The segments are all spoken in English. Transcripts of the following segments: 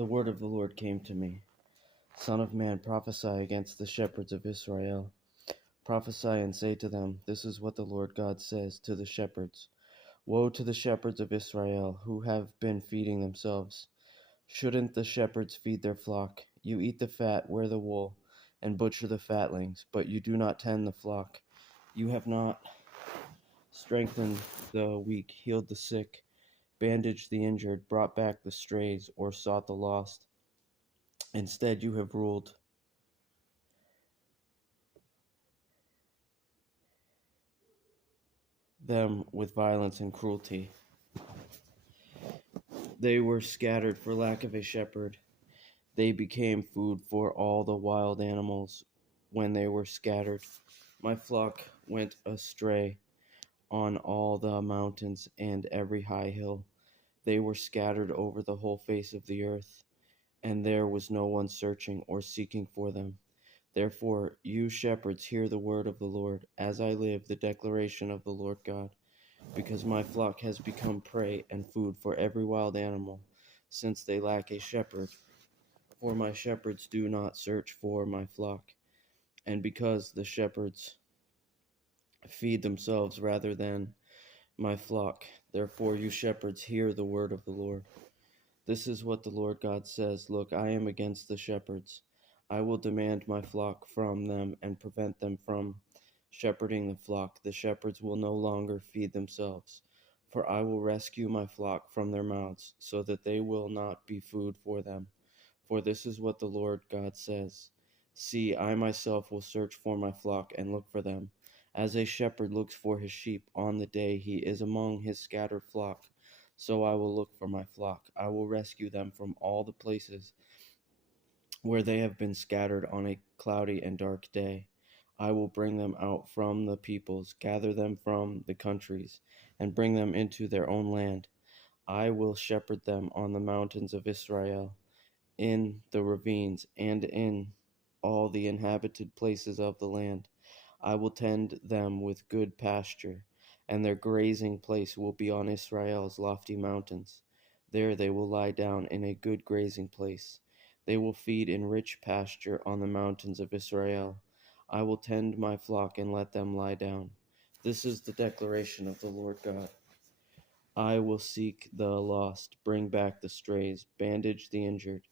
The word of the Lord came to me. Son of man, prophesy against the shepherds of Israel. Prophesy and say to them, This is what the Lord God says to the shepherds. Woe to the shepherds of Israel who have been feeding themselves. Shouldn't the shepherds feed their flock? You eat the fat, wear the wool, and butcher the fatlings, but you do not tend the flock. You have not strengthened the weak, healed the sick, bandaged the injured, brought back the strays, or sought the lost. Instead, you have ruled them with violence and cruelty. They were scattered for lack of a shepherd. They became food for all the wild animals when they were scattered. My flock went astray on all the mountains and every high hill. They were scattered over the whole face of the earth, and there was no one searching or seeking for them. Therefore, you shepherds, hear the word of the Lord. As I live, the declaration of the Lord God. Because my flock has become prey and food for every wild animal, since they lack a shepherd. For my shepherds do not search for my flock, and because the shepherds feed themselves rather than my flock. Therefore, you shepherds, hear the word of the Lord. This is what the Lord God says. Look, I am against the shepherds. I will demand my flock from them and prevent them from shepherding the flock. The shepherds will no longer feed themselves, for I will rescue my flock from their mouths, so that they will not be food for them. For this is what the Lord God says. See, I myself will search for my flock and look for them, as a shepherd looks for his sheep on the day he is among his scattered flock. So I will look for my flock. I will rescue them from all the places where they have been scattered on a cloudy and dark day. I will bring them out from the peoples, gather them from the countries, and bring them into their own land. I will shepherd them on the mountains of Israel, in the ravines, and in all the inhabited places of the land. I will tend them with good pasture, and their grazing place will be on Israel's lofty mountains. There they will lie down in a good grazing place. They will feed in rich pasture on the mountains of Israel. I will tend my flock and let them lie down. This is the declaration of the Lord God. I will seek the lost, bring back the strays, bandage the injured,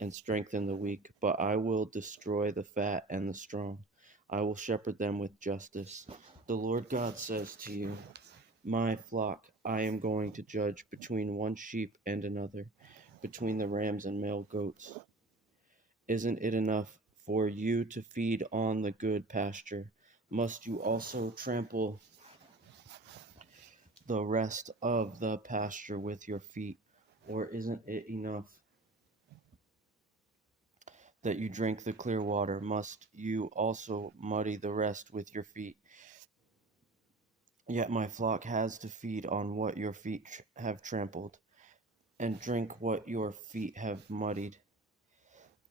and strengthen the weak, but I will destroy the fat and the strong. I will shepherd them with justice. The Lord God says to you, My flock, I am going to judge between one sheep and another, between the rams and male goats. Isn't it enough for you to feed on the good pasture? Must you also trample the rest of the pasture with your feet? Or isn't it enough that you drink the clear water? Must you also muddy the rest with your feet? Yet my flock has to feed on what your feet have trampled, and drink what your feet have muddied.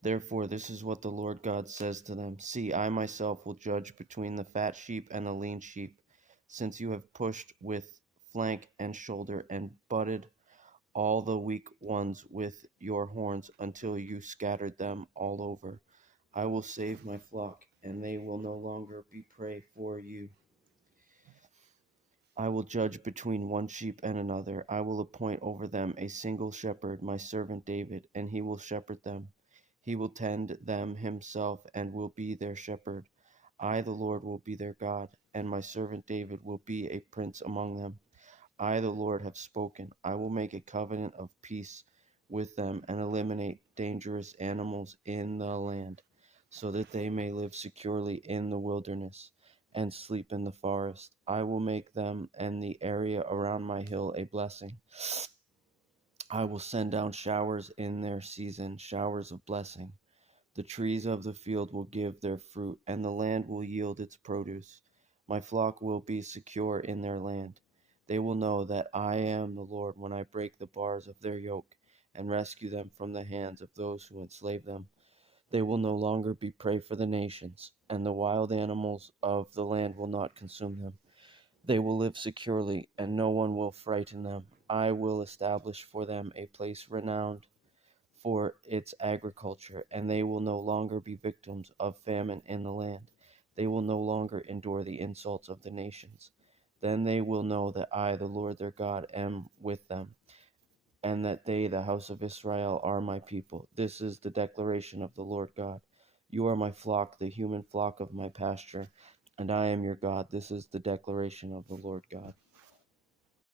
Therefore, this is what the Lord God says to them. See, I myself will judge between the fat sheep and the lean sheep, since you have pushed with flank and shoulder and butted all the weak ones with your horns until you scattered them all over. I will save my flock, and they will no longer be prey for you. I will judge between one sheep and another. I will appoint over them a single shepherd, my servant David, and he will shepherd them. He will tend them himself and will be their shepherd. I, the Lord, will be their God, and my servant David will be a prince among them. I, the Lord, have spoken. I will make a covenant of peace with them and eliminate dangerous animals in the land, so that they may live securely in the wilderness and sleep in the forest. I will make them and the area around my hill a blessing. I will send down showers in their season, showers of blessing. The trees of the field will give their fruit, and the land will yield its produce. My flock will be secure in their land. They will know that I am the Lord when I break the bars of their yoke and rescue them from the hands of those who enslave them. They will no longer be prey for the nations, and the wild animals of the land will not consume them. They will live securely, and no one will frighten them. I will establish for them a place renowned for its agriculture, and they will no longer be victims of famine in the land. They will no longer endure the insults of the nations. Then they will know that I, the Lord their God, am with them, and that they, the house of Israel, are my people. This is the declaration of the Lord God. You are my flock, the human flock of my pasture, and I am your God. This is the declaration of the Lord God.